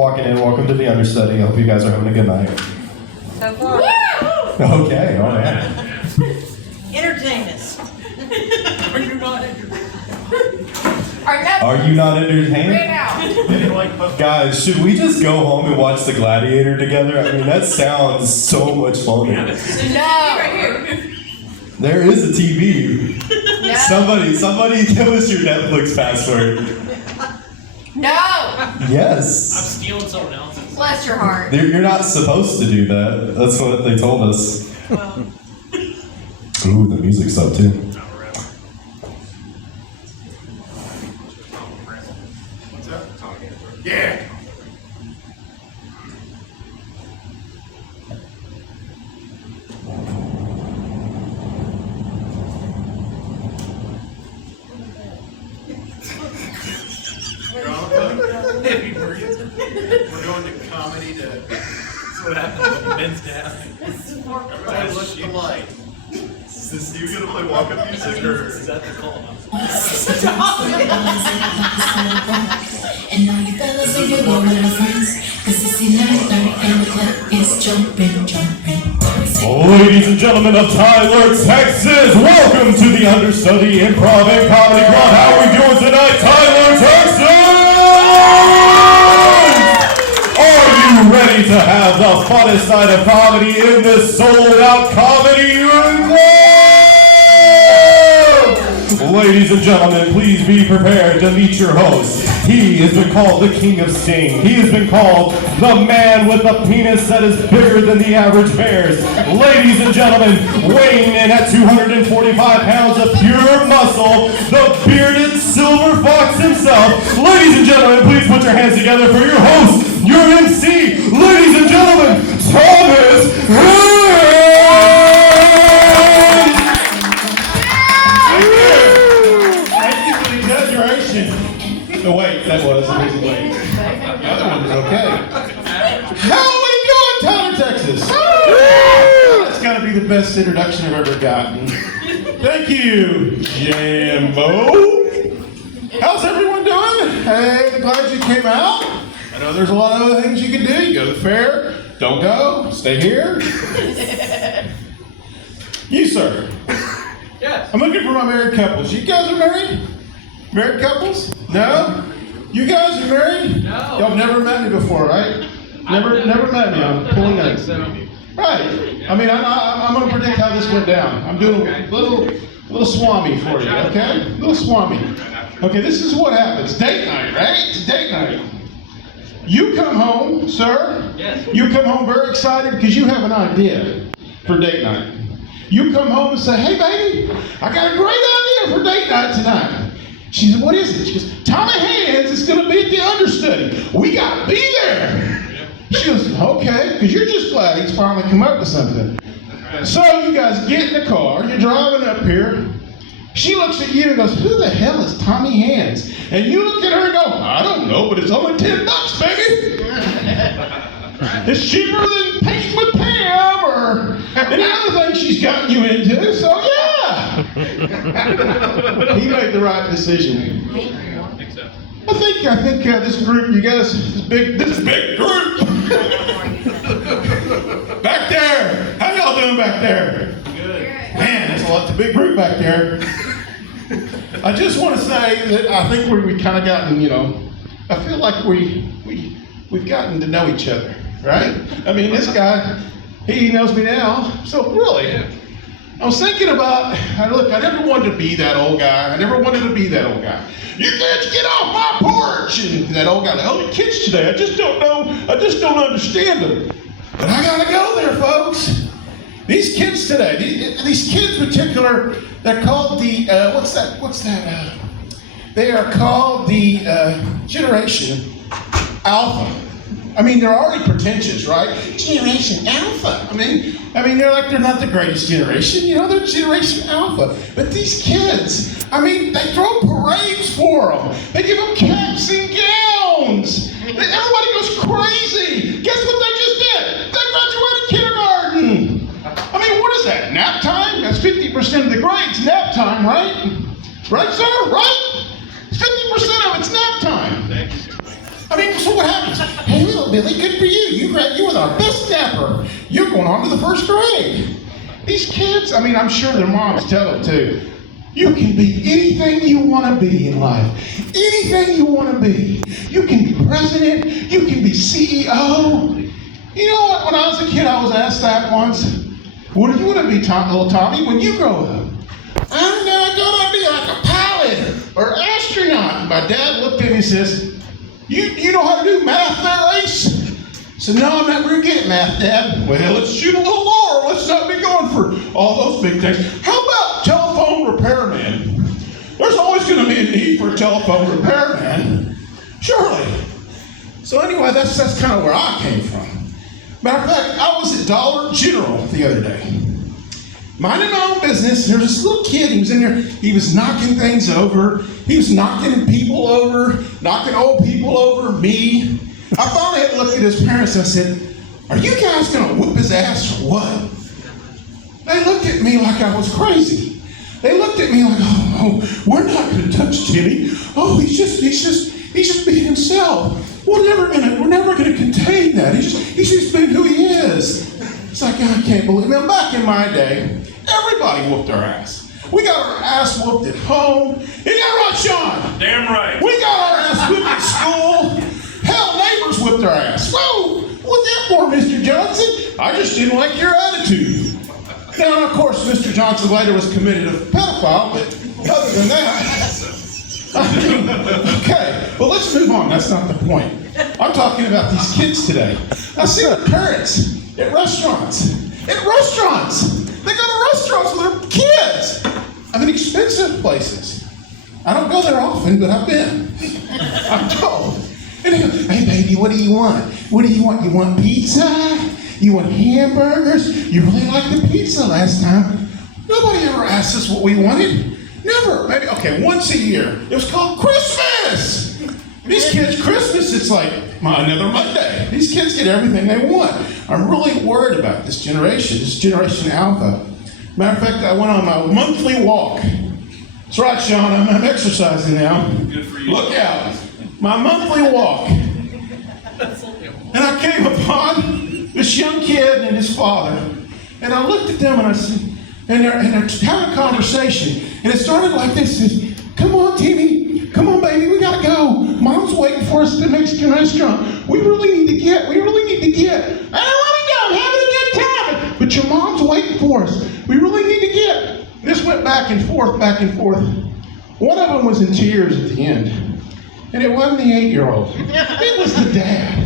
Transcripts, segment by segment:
walking in. Welcome to the Understudy. I hope you guys are having a good night. So far. Okay, all right. Entertain us. Are you not entertained? Are you not entertained? Right now. Guys, should we just go home and watch The Gladiator together? I mean, that sounds so much fun. No. Right here. There is a TV. No. Somebody give us your Netflix password. No. Yes. I'm stealing someone else's. Bless your heart. You're not supposed to do that. That's what they told us. Well. Ooh, the music's up too. What's that? Yeah. Heavy breathing. We're going to comedy to. That's what happens when men's down. Everybody look at the light. Is you gonna play walk-up music or? Is that the call? And all you fellas in your world with our friends, 'cause it's the night and the club is jumping. Ladies and gentlemen of Tyler, Texas, welcome to the Understudy Improv and Comedy Club. How are we doing tonight, Tyler, Texas? Are you ready to have the funnest night of comedy in this sold-out comedy room? Ladies and gentlemen, please be prepared to meet your host. He has been called the King of Sting. He has been called the man with a penis that is bigger than the average bear's. Ladies and gentlemen, weighing in at 245 pounds of pure muscle, the bearded silver fox himself. Ladies and gentlemen, please put your hands together for your host, your MC. Ladies and gentlemen, Thomas The weight, that was amazing weight. The other one was okay. How are we doing, Tyler, Texas? That's gotta be the best introduction I've ever gotten. Thank you, Jambo. How's everyone doing? Hey, glad you came out. I know there's a lot of other things you can do. You go to the fair, don't go, stay here. You, sir. Yes. I'm looking for my married couples. You guys are married? Married couples? No? You guys are married? No. Y'all never met me before, right? Never met me. I'm pulling I up. think so. Right. I mean, I'm going to predict how this went down. I'm doing a little swami for you, okay? Little swami. Okay, this is what happens. Date night, right? It's date night. You come home, sir. Yes. You come home very excited because you have an idea for date night. You come home and say, hey, baby, I got a great idea for date night tonight. She said, what is it? She goes, Tommy Hands is going to be at the Understudy. We got to be there. She goes, okay, because you're just glad he's finally come up with something. So you guys get in the car, you're driving up here. She looks at you and goes, who the hell is Tommy Hands? And you look at her and go, I don't know, but it's only $10, baby. It's cheaper than painting with Pam or any other thing she's gotten you into, so yeah. He made the right decision. I think so. I think this group, you guys, this big group. Back there, how y'all doing back there? Good. Man, there's a big group back there. I just want to say that I think we kind of gotten, I feel like we've gotten to know each other, right? I mean, this guy, he knows me now, so really. I was thinking about, look, I never wanted to be that old guy. You kids get off my porch! And that old guy, the only kids today, I just don't understand them. But I gotta go there, folks. These kids today, these kids in particular, they're called the, what's that? They are called the Generation Alpha. I mean, they're already pretentious, right? Generation Alpha. I mean, they're not the greatest generation, they're Generation Alpha. But these kids, they throw parades for them. They give them caps and gowns. Everybody goes crazy. Guess what they just did? They graduated kindergarten. What is that? Nap time? That's 50% of the grades. Nap time, right? Right, sir? Right? 50% of it's nap time. So what happens? Hey, look. Billy, good for you. You were our best snapper. You're going on to the first grade. These kids, I mean, I'm sure their moms tell them too. You can be anything you want to be in life. Anything you want to be. You can be president. You can be CEO. You know what? When I was a kid, I was asked that once. What do you want to be, little Tommy, when you grow up? I'm going to be like a pilot or astronaut. My dad looked at me and says, you know how to do math there, Ace? I said, no, I'm not very good at math, Dad. Well, let's shoot a little lower. Let's not be going for all those big things. How about telephone repairman? There's always going to be a need for a telephone repairman. Surely. So anyway, that's kind of where I came from. Matter of fact, I was at Dollar General the other day. Minding my own business, there was this little kid, he was in there, he was knocking things over, he was knocking people over, knocking old people over, me. I finally had to look at his parents and I said, are you guys gonna whip his ass or what? They looked at me like I was crazy. They looked at me like, oh, we're not gonna touch Timmy. Oh, he's just being himself. We're never gonna contain that. He's just being who he is. It's like, I can't believe it. Now, back in my day, everybody whooped our ass. We got our ass whooped at home. Isn't that right, Sean? Damn right. We got our ass whooped at school. Hell, neighbors whipped our ass. Whoa, what's that for, Mr. Johnson? I just didn't like your attitude. Now, of course, Mr. Johnson later was committed a pedophile, but other than that, okay, well, let's move on. That's not the point. I'm talking about these kids today. I see the parents at restaurants. They go to restaurants with their kids. I mean, expensive places. I don't go there often, but I've been. I'm told. And they go, hey, baby, what do you want? What do you want? You want pizza? You want hamburgers? You really liked the pizza last time. Nobody ever asked us what we wanted. Never. Maybe, okay, once a year. It was called Christmas. These kids, Christmas, it's like another Monday. These kids get everything they want. I'm really worried about this Generation Alpha. Matter of fact, I went on my monthly walk. That's right, Sean, I'm exercising now. Good for you. Look out. My monthly walk. And I came upon this young kid and his father. And I looked at them and I said, and they're having a conversation. And it started like this. It says, come on, Timmy. Come on, baby, we gotta go. Mom's waiting for us at the Mexican restaurant. We really need to get. I don't want to go. I'm having a good time. But your mom's waiting for us. We really need to get. This went back and forth. One of them was in tears at the end. And it wasn't the 8-year-old. It was the dad.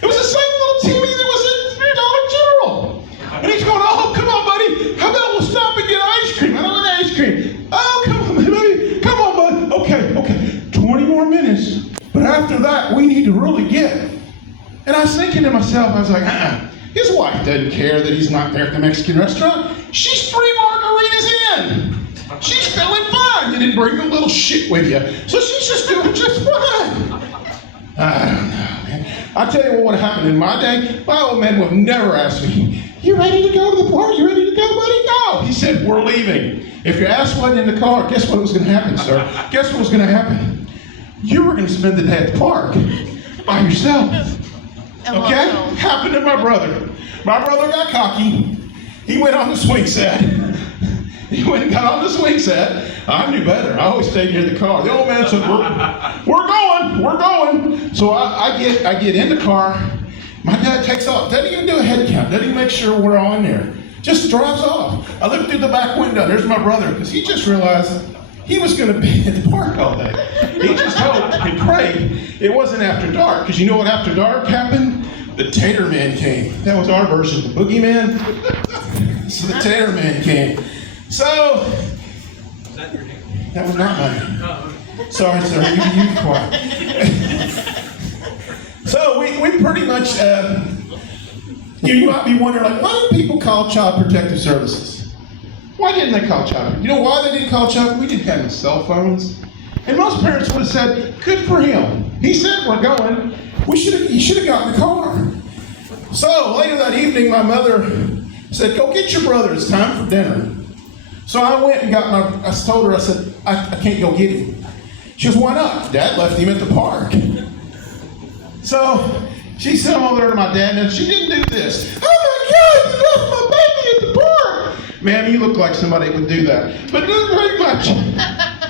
It was the same little Timmy that was at Dollar General. And he's going, oh, come on, buddy. How about we'll stop and get ice cream? I don't want ice cream. Oh, come on, buddy. Come on, bud. Okay. 20 more minutes. But after that, we need to really get. And I was thinking to myself, I was like, his wife doesn't care that he's not there at the Mexican restaurant. She's 3 margaritas in. She's feeling fine. You didn't bring a little shit with you. So she's just doing just fine. I don't know, man. I tell you what happened in my day. My old man would never ask me, you ready to go to the park? You ready to go, buddy? No. He said, we're leaving. If your ass wasn't in the car, guess what was going to happen, sir? Guess what was going to happen? You were going to spend the day at the park by yourself. Okay? Happened to my brother. My brother got cocky. He went on the swing set. He went and got on the swing set. I knew better. I always stayed near the car. The old man said, we're going. So I get in the car. My dad takes off. Doesn't even do a head count. Doesn't even make sure we're all in there. Just drives off. I look through the back window. There's my brother, because he just realized he was going to be at the park all day. He just hoped and prayed it wasn't after dark, because you know what after dark happened? The Tater Man came. That was our version of the Boogeyman. So the Tater Man came. So, Is that your name? that was not my name. Oh, Sorry, sir, you quiet. So we pretty much, you might be wondering, like, why do people call Child Protective Services? Why didn't they call Child? You know why they didn't call Child? We didn't have no cell phones. And most parents would have said, good for him. He said we're going. He should have gotten the car. So later that evening, my mother said, go get your brother, it's time for dinner. So I went and I told her, I said, I can't go get him. She goes, why not? Dad left him at the park. So She sent him over there to my dad, and she didn't do this. Oh my God, you left my baby at the park. Man, you look like somebody would do that. But not very much.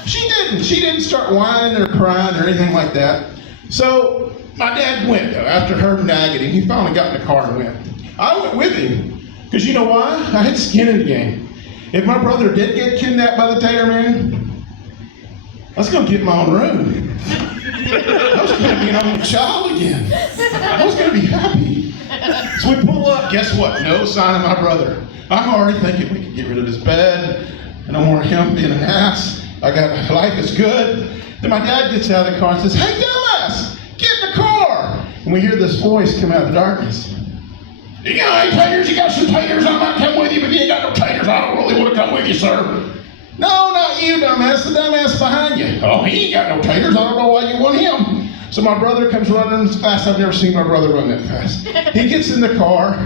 She didn't. She didn't start whining or crying or anything like that. So my dad went, though, after her nagging him. He finally got in the car and went. I went with him, because you know why? I had skin in the game. If my brother did get kidnapped by the Tater Man, I was going to get my own room. I was going to be an only child again. I was going to be happy. So we pull up. Guess what? No sign of my brother. I'm already thinking we could get rid of this bed. I don't want him being an ass. Life is good. Then my dad gets out of the car and says, "Hey, dumbass, get in the car." And we hear this voice come out of the darkness. "You got any taters? You got some taters? I might come with you, but if you ain't got no taters, I don't really want to come with you, sir." "No, not you, dumbass. The dumbass behind you." "Oh, he ain't got no taters. I don't know why you want him." So my brother comes running as fast. I've never seen my brother run that fast. He gets in the car.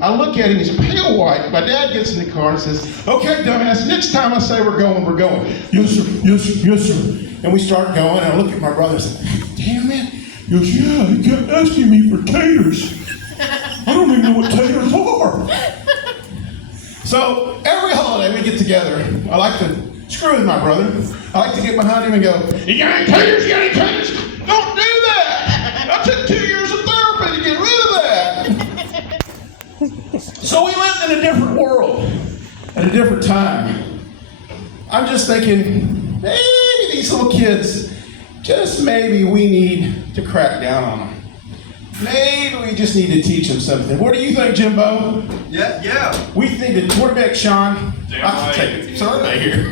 I look at him. He's pale white. My dad gets in the car and says, "Okay, dumbass, next time I say we're going, we're going." "Yes, sir. Yes, sir. Yes, sir." And we start going. And I look at my brother and say, "Damn, man." He goes, "Yeah, he kept asking me for taters. I don't even know what taters are." So every holiday we get together, I like to screw with my brother. I like to get behind him and go, "You got any taters? You got any taters?" Don't do that. I took 2 years of therapy to get rid of that. So we lived in a different world at a different time. I'm just thinking, maybe these little kids, just maybe we need to crack down on them. Maybe we just need to teach them something. What do you think, Jimbo? Yeah. We think the quarterback, Sean. Damn I have right. to take it. Survey here.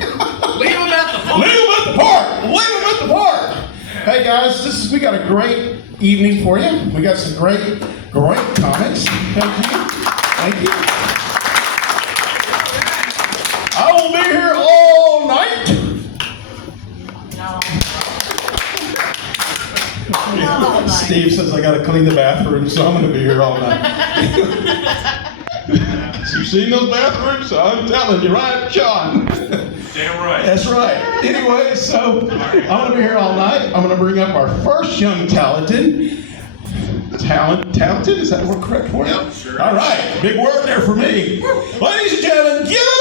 Leave him at the phone. Leave them at the park. Leave them at the park. Hey guys, we got a great evening for you. We got some great comments. Thank you. I will be here all night. Steve says I got to clean the bathroom, so I'm going to be here all night. You've seen those bathrooms? I'm telling you, right, John? Damn right. That's right. Anyway, so I'm going to be here all night. I'm going to bring up our first young talented? Is that the word correct for you? Yep, sure. All right. Big word there for me. Ladies and gentlemen, give it